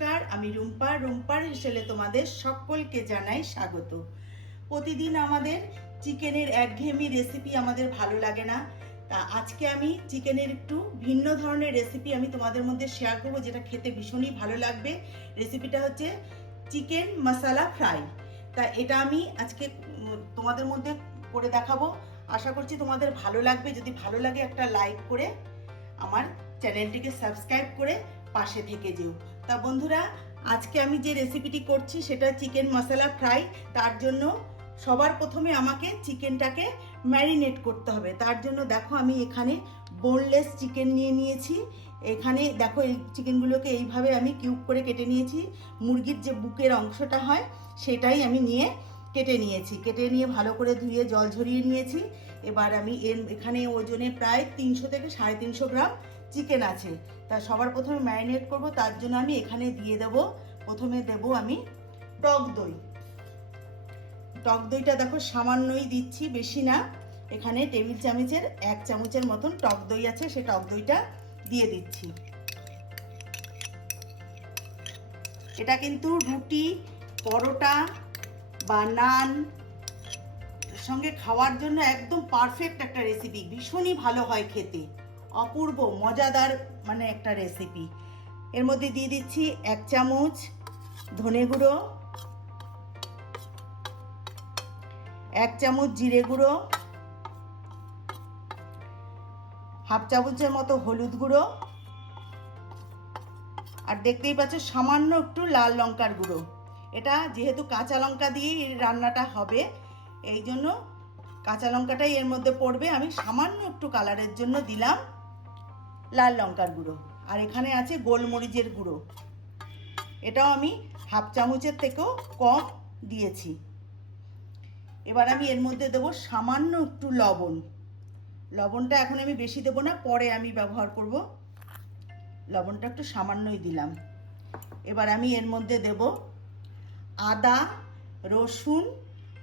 নমস্কার, আমি রুম্পার হেসেলে তোমাদের সকলকে জানাই স্বাগত। প্রতিদিন আমাদের চিকেনের একঘেয়েমি রেসিপি আমাদের ভালো লাগে না। তা আজকে আমি চিকেনের একটু ভিন্ন ধরনের রেসিপি আমি তোমাদের মধ্যে শেয়ার করবো, যেটা খেতে ভীষণই ভালো লাগবে। রেসিপিটা হচ্ছে চিকেন মশলা ফ্রাই। তা এটা আমি আজকে তোমাদের মধ্যে করে দেখাবো। আশা করছি তোমাদের ভালো লাগবে। যদি ভালো লাগে একটা লাইক করে আমার চ্যানেলটিকে সাবস্ক্রাইব করে পাশে থেকে যেও। তা বন্ধুরা, আজকে আমি যে রেসিপিটি করছি সেটা চিকেন মশলা ফ্রাই। তার জন্য সবার প্রথমে আমাকে চিকেনটাকে ম্যারিনেট করতে হবে। তার জন্য দেখো আমি এখানে বোনলেস চিকেন নিয়ে নিয়েছি। এখানে দেখো এই চিকেনগুলোকে এইভাবে আমি কিউব করে কেটে নিয়েছি। মুরগির যে বুকের অংশটা হয় সেটাই আমি নিয়ে কেটে নিয়ে ভালো করে ধুয়ে জল ঝরিয়ে নিয়েছি। এবার আমি এখানে ওজনে প্রায় 300 থেকে 350 গ্রাম চিকেন আছে। তা সবার প্রথমে ম্যারিনেট করব। তার জন্য আমি এখানে দিয়ে প্রথমে দেব আমি টক দই। টক দইটা দেখো সামান্যই দিচ্ছি, বেশি না। এখানে টেবিল চামচের 1 চামচের মতন টক দই আছে, সে টক দইটা দিয়ে দিচ্ছি। এটা কিন্তু রুটি, পরোটা বা নান সঙ্গে খাওয়ার জন্য একদম পারফেক্ট একটা রেসিপি। ভীষণই ভালো হয় খেতে, অপূর্ব মজাদার মানে একটা রেসিপি। এর মধ্যে দিয়ে দিচ্ছি 1 চামচ ধনে গুঁড়ো, 1 চামচ জিরে গুঁড়ো, হাফ চামচের মতো হলুদ গুঁড়ো, আর দেখতেই পাচ্ছ সামান্য একটু লাল লঙ্কার গুঁড়ো। এটা যেহেতু কাঁচা লঙ্কা দিয়েই এই রান্নাটা হবে, এই জন্য কাঁচা লঙ্কাটাই এর মধ্যে পড়বে। আমি সামান্য একটু কালারের জন্য দিলাম লাল লঙ্কার গুঁড়ো। আর এখানে আছে গোলমরিচের গুঁড়ো, এটাও আমি হাফ চামচের থেকেও কম দিয়েছি। এবার আমি এর মধ্যে দেবো সামান্য একটু লবণ। লবণটা এখন আমি বেশি দেবো না, পরে আমি ব্যবহার করব। লবণটা একটু সামান্যই দিলাম। এবার আমি এর মধ্যে দেব আদা, রসুন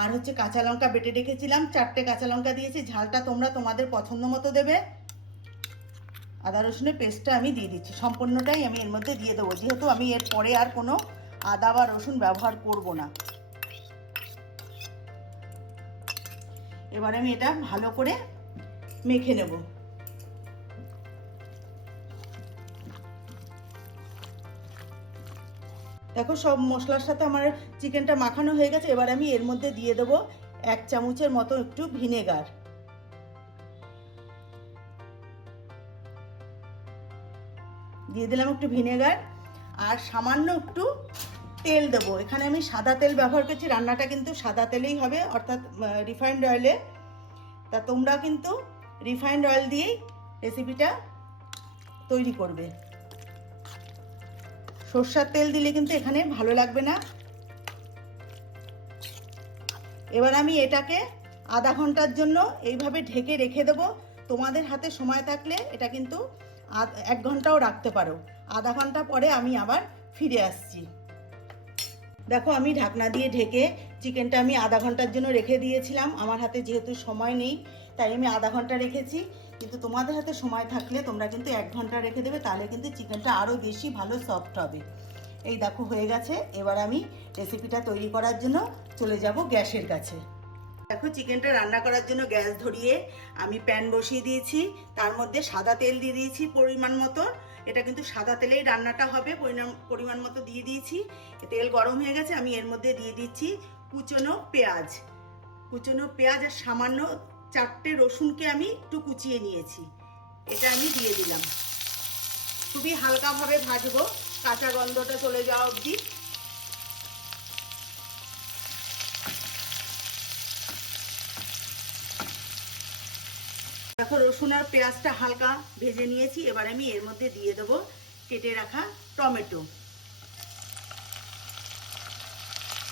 আর হচ্ছে কাঁচা লঙ্কা বেটে রেখেছিলাম। 4টে কাঁচা লঙ্কা দিয়েছি, ঝালটা তোমরা তোমাদের পছন্দ মতো দেবে। আদা রসুনের পেস্টটা আমি দিয়ে দিচ্ছি, সম্পূর্ণটাই আমি এর মধ্যে দিয়ে দেবো, যেহেতু আমি এর পরে আর কোনো আদা বা রসুন ব্যবহার করব না। এবার আমি এটা ভালো করে মেখে নেব। দেখো সব মশলার সাথে আমার চিকেনটা মাখানো হয়ে গেছে। এবার আমি এর মধ্যে দিয়ে দেবো 1 চামচের মতো একটু ভিনেগার। দিয়ে দিলাম একটু ভিনেগার আর সামান্য একটু তেল দেবো। এখানে আমি সাদা তেল ব্যবহার করছি, রান্নাটা কিন্তু সাদা তেলেই হবে, অর্থাৎ রিফাইন্ড অয়েলে। তা তোমরা কিন্তু রিফাইন্ড অয়েল দিয়েই রেসিপিটা তৈরি করবে। সরষের তেল দিলে কিন্তু এখানে ভালো লাগবে না। এবার আমি এটাকে আধা ঘন্টার জন্য এইভাবে ঢেকে রেখে দেবো। তোমাদের হাতে সময় থাকলে এটা কিন্তু 1 ঘন্টাও রাখতে পারো। আধা ঘন্টা পরে আমি আবার ফিরে আসছি। দেখো আমি ঢাকনা দিয়ে ঢেকে চিকেনটা আমি আধা ঘন্টার জন্য রেখে দিয়েছিলাম। আমার হাতে যেহেতু সময় নেই তাই আমি আধা ঘন্টা রেখেছি, কিন্তু তোমাদের হাতে সময় থাকলে তোমরা কিন্তু 1 ঘন্টা রেখে দেবে, তাহলে কিন্তু চিকেনটা আরও বেশি ভালো সফট হবে। এই দেখো হয়ে গেছে। এবার আমি রেসিপিটা তৈরি করার জন্য চলে যাব গ্যাসের কাছে। দেখো চিকেনটা রান্না করার জন্য গ্যাস ধরিয়ে আমি প্যান বসিয়ে দিয়েছি। তার মধ্যে সাদা তেল দিয়ে দিয়েছি পরিমাণ মতো। এটা কিন্তু সাদা তেলেই রান্নাটা হবে, পরিমাণ মতো দিয়ে দিয়েছি। তেল গরম হয়ে গেছে, আমি এর মধ্যে দিয়ে দিচ্ছি কুচনো পেঁয়াজ। আর সামান্য 4টে রসুনকে আমি একটু কুচিয়ে নিয়েছি, এটা আমি দিয়ে দিলাম। খুবই হালকাভাবে ভাজবো, কাঁচা গন্ধটা চলে যাওয়া অবধি। দেখো রসুন আর পেঁয়াজটা হালকা ভেজে নিয়েছি। এবার আমি এর মধ্যে দিয়ে দেবো কেটে রাখা টমেটো।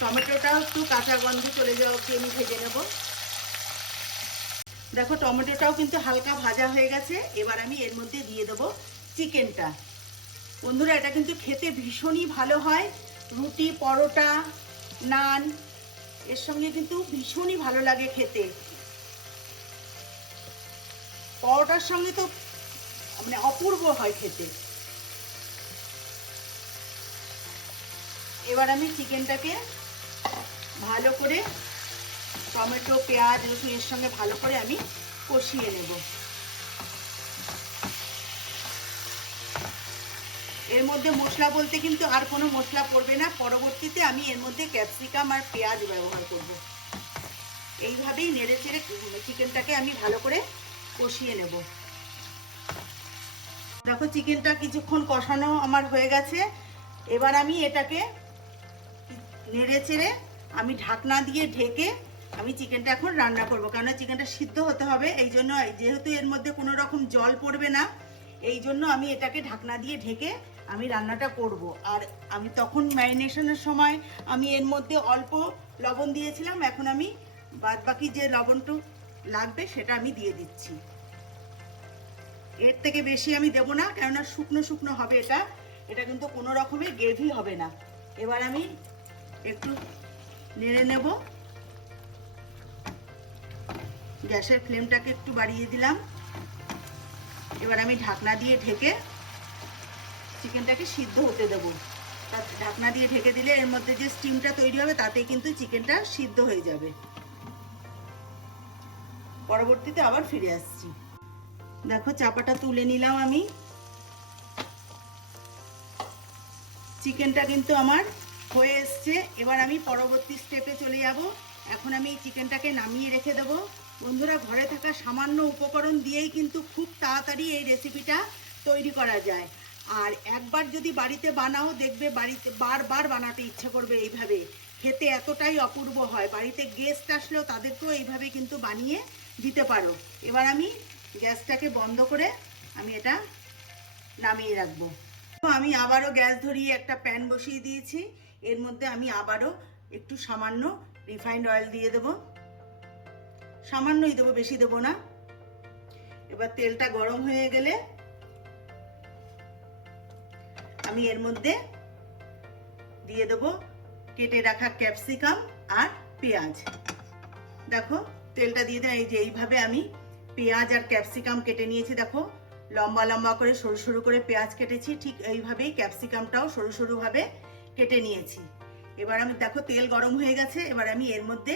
টমেটোটাও একটু কাঁচা গন্ধ চলে যাওয়া অবধি আমি ভেজে নেব। দেখো টমেটোটাও কিন্তু হালকা ভাজা হয়ে গেছে। এবার আমি এর মধ্যে দিয়ে দেবো চিকেনটা। বন্ধুরা, এটা কিন্তু খেতে ভীষণই ভালো হয়, রুটি, পরোটা, নান এর সঙ্গে কিন্তু ভীষণই ভালো লাগে খেতে। পরোটার সঙ্গে তো মানে অপূর্ব হয় খেতে। এবার আমি চিকেনটাকে ভালো করে টমেটো, পেঁয়াজ, রসুন এর সঙ্গে ভালো করে আমি কষিয়ে নেব। এর মধ্যে মশলা বলতে কিন্তু আর কোনো মশলা পড়বে না, পরবর্তীতে আমি এর মধ্যে ক্যাপসিকাম আর পেঁয়াজ ব্যবহার করব। এইভাবেই নেড়ে চেড়ে চিকেনটাকে আমি ভালো করে কষিয়ে নেব। দেখো চিকেনটা কিছুক্ষণ কষানো আমার হয়ে গেছে। এবার আমি এটাকে নেড়ে চেড়ে আমি ঢাকনা দিয়ে ঢেকে আমি চিকেনটা এখন রান্না করব, কারণ চিকেনটা সিদ্ধ হতে হবে। এই জন্য যেহেতু এর মধ্যে কোনো রকম জল পড়বে না, এই জন্য আমি এটাকে ঢাকনা দিয়ে ঢেকে আমি রান্নাটা করব। আর আমি তখন ম্যারিনেশনের সময় আমি এর মধ্যে অল্প লবণ দিয়েছিলাম, এখন আমি বাদ বাকি যে লবণটা লাগবে সেটা আমি দিয়ে দিচ্ছি। এর থেকে বেশি আমি দেব না, কেননা শুকনো শুকনো হবে এটা, এটা কিন্তু কোনো রকমের গ্রেভি হবে না। এবার আমি একটু নেড়ে নেব, গ্যাসের ফ্লেমটাকে একটু বাড়িয়ে দিলাম। এবার আমি ঢাকনা দিয়ে ঢেকে চিকেনটাকে সিদ্ধ হতে দেবো। ঢাকনা দিয়ে ঢেকে দিলে এর মধ্যে যে স্টিমটা তৈরি হবে তাতেই কিন্তু চিকেনটা সিদ্ধ হয়ে যাবে। পরবর্তীতে আবার ফিরে আসছি। দেখো চাপাটা তুলে নিলাম আমি। চিকেনটা কিন্তু আমার হয়ে এসছে। এবার আমি পরবর্তী স্টেপে চলে যাব। এখন আমি এই চিকেনটাকে নামিয়ে রেখে দেব। বন্ধুরা, ঘরে থাকা সামান্য উপকরণ দিয়েই কিন্তু খুব তাড়াতাড়ি এই রেসিপিটা তৈরি করা যায়। আর একবার যদি বাড়িতে বানাও, দেখবে বাড়িতে বারবার বানাতে ইচ্ছে করবে। এইভাবে খেতে এতটাই অপূর্ব হয়, বাড়িতে গেস্ট আসলেও তাদেরকেও এইভাবে কিন্তু বানিয়ে দিতে পারো। এবার আমি গ্যাসটাকে বন্ধ করে আমি এটা নামিয়ে রাখবো। আমি আবারও গ্যাস ধরিয়ে একটা প্যান বসিয়ে দিয়েছি। এর মধ্যে আমি আবারও একটু সামান্য রিফাইন্ড অয়েল দিয়ে দেব। সামান্যই দেবো, বেশি দেবো না। এবার তেলটা গরম হয়ে গেলে আমি এর মধ্যে দিয়ে দেব কেটে রাখা ক্যাপসিকাম আর পেঁয়াজ। দেখো তেলটা দিয়ে দেয়, এই যে এইভাবে আমি পেঁয়াজ আর ক্যাপসিকাম কেটে নিয়েছি। দেখো লম্বা লম্বা করে সরু সরু করে পেঁয়াজ কেটেছি, ঠিক এইভাবেই ক্যাপসিকামটাও সরু সরু ভাবে কেটে নিয়েছি। এবার আমি দেখো তেল গরম হয়ে গেছে। এবার আমি এর মধ্যে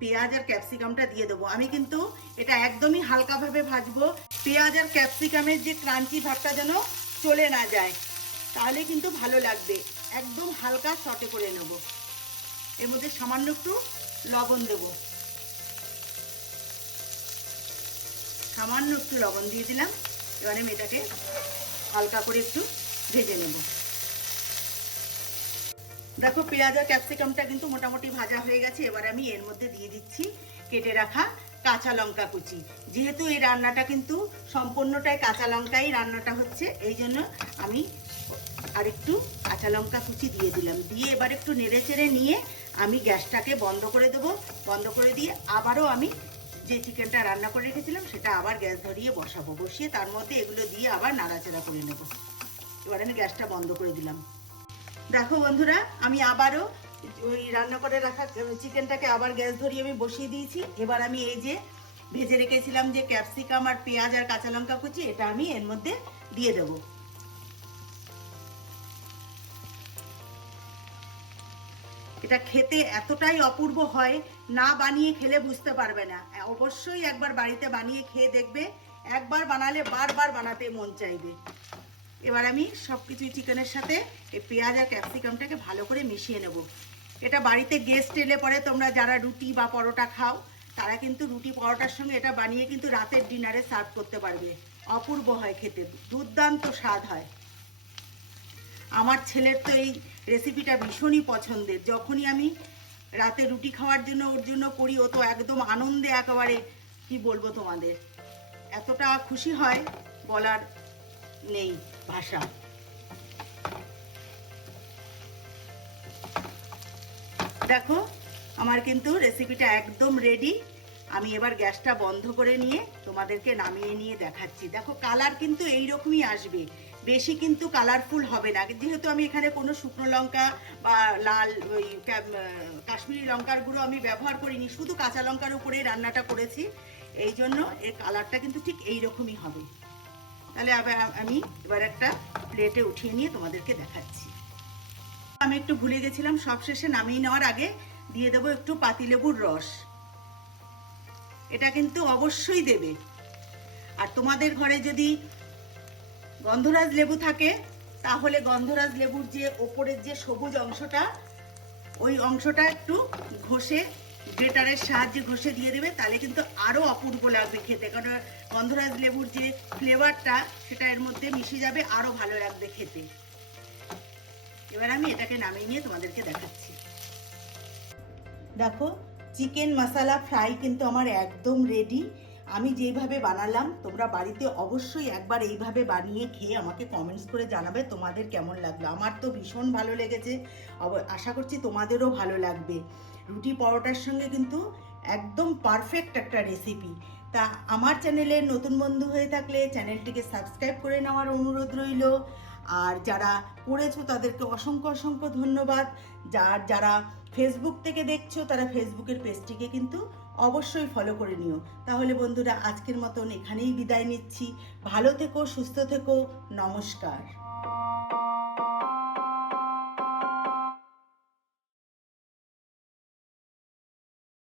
পেঁয়াজ আর ক্যাপসিকামটা দিয়ে দেবো। আমি কিন্তু এটা একদমই হালকাভাবে ভাজবো। পেঁয়াজ আর ক্যাপসিকামের যে ক্রাঞ্চি ভাবটা যেন চলে না যায়, তাহলে কিন্তু ভালো লাগবে। একদম হালকা সটে করে নেব। এর মধ্যে সামান্য একটু লবণ দেবো, সামান্য একটু লবণ দিয়ে দিলাম। এবার আমি এটাকে হালকা করে একটু ভেজে নেব। দেখো পেঁয়াজ আর ক্যাপসিকামটা কিন্তু মোটামুটি ভাজা হয়ে গেছে। এবার আমি এর মধ্যে দিয়ে দিচ্ছি কেটে রাখা কাঁচা লঙ্কা কুচি। যেহেতু এই রান্নাটা কিন্তু সম্পূর্ণটাই কাঁচা লঙ্কাই রান্নাটা হচ্ছে, এই জন্য আমি আরেকটু কাঁচা লঙ্কা কুচি দিয়ে দিলাম। দিয়ে এবার একটু নেড়ে চেড়ে নিয়ে আমি গ্যাসটাকে বন্ধ করে দেবো। বন্ধ করে দিয়ে আবারও আমি যে চিকেনটা রান্না করে রেখেছিলাম সেটা আবার গ্যাস ধরিয়ে বসাবো। বসিয়ে তার মধ্যে এগুলো দিয়ে আবার নাড়াচাড়া করে নেব। এবার আমি গ্যাসটা বন্ধ করে দিলাম। দেখো বন্ধুরা, আমি আবারও ওই রান্না করে রাখা চিকেনটাকে আবার গ্যাস ধরিয়ে আমি বসিয়ে দিয়েছি। এবার আমি এই যে ভেজে রেখেছিলাম যে ক্যাপসিকাম আর পেঁয়াজ আর কাঁচা লঙ্কা কুচি, এটা আমি এর মধ্যে দিয়ে দেবো। এটা খেতে এতটাই অপূর্ব হয়, না বানিয়ে খেলে বুঝতে পারবে না। অবশ্যই একবার বাড়িতে বানিয়ে খেয়ে দেখবে, একবার বানালে বারবার বানাতে মন চাইবে। এবার আমি সবকিছু চিকেনের সাথে এই পেঁয়াজ আর ক্যাপসিকামটাকে ভালো করে মিশিয়ে নেব। এটা বাড়িতে গেস্ট এলে পরে তোমরা যারা রুটি বা পরোটা খাও, তারা কিন্তু রুটি পরোটার সঙ্গে এটা বানিয়ে কিন্তু রাতের ডিনারে সার্ভ করতে পারবে। অপূর্ব হয় খেতে, দুর্দান্ত স্বাদ হয়। আমার ছেলের তো এই রেসিপিটা ভীষণই পছন্দের। যখনই আমি রাতে রুটি খাওয়ার জন্য ওর জন্য করি, ও তো একদম আনন্দে একেবারে কি বলবো তোমাদের, এতটা খুশি হয় বলার নেই ভাষা। দেখো আমার কিন্তু রেসিপিটা একদম রেডি। আমি এবার গ্যাসটা বন্ধ করে নিয়ে তোমাদেরকে নামিয়ে নিয়ে দেখাচ্ছি। দেখো কালার কিন্তু এইরকমই আসবে, বেশি কিন্তু কালারফুল হবে না। যেহেতু আমি এখানে কোনো শুকনো লঙ্কা বা লাল ওই কাশ্মীরি লঙ্কার গুঁড়ো আমি ব্যবহার করিনি, শুধু কাঁচা লঙ্কার উপরেই রান্নাটা করেছি, এই জন্য এর কালারটা কিন্তু ঠিক এইরকমই হবে। তাহলে আবার আমি এবার একটা প্লেটে উঠিয়ে নিয়ে তোমাদেরকে দেখাচ্ছি। আমি একটু ভুলে গেছিলাম, সবশেষে নামিয়ে নেওয়ার আগে দিয়ে দেবো একটু পাতিলেবুর রস। এটা কিন্তু অবশ্যই দেবে। আর তোমাদের ঘরে যদি গন্ধরাজ লেবু থাকে তাহলে গন্ধরাজ লেবুর যে ওপরের যে সবুজ অংশটা, ওই অংশটা একটু ঘষে, গ্রেটারের সাহায্যে ঘষে দিয়ে দেবে, তাহলে কিন্তু আরো অপূর্ব লাগবে খেতে। কারণ গন্ধরাজ লেবুর যে ফ্লেভারটা সেটা এর মধ্যে মিশে যাবে, আরো ভালো লাগবে খেতে। এবার আমি এটাকে নামিয়ে নিয়ে তোমাদেরকে দেখাচ্ছি। দেখো, চিকেন মশলা ফ্রাই কিন্তু আমার একদম রেডি। আমি যেইভাবে বানালাম তোমরা বাড়িতে অবশ্যই একবার এইভাবে বানিয়ে খেয়ে আমাকে কমেন্টস করে জানাবে তোমাদের কেমন লাগলো। আমার তো ভীষণ ভালো লেগেছে, আশা করছি তোমাদেরও ভালো লাগবে। রুটি পরোটার সঙ্গে কিন্তু একদম পারফেক্ট একটা রেসিপি। তা আমার চ্যানেলের নতুন বন্ধু হয়ে থাকলে চ্যানেলটিকে সাবস্ক্রাইব করে নেওয়ার অনুরোধ রইল। আর যারা করেছো তাদেরকে অসংখ্য অসংখ্য ধন্যবাদ। যারা ফেসবুক থেকে দেখছো তারা ফেসবুকের পেজটিকে কিন্তু অবশ্যই ফলো করে নিও। তাহলে বন্ধুরা, আজকের মতন এখানেই বিদায় নিচ্ছি। ভালো থেকো, সুস্থ থেকো, নমস্কার।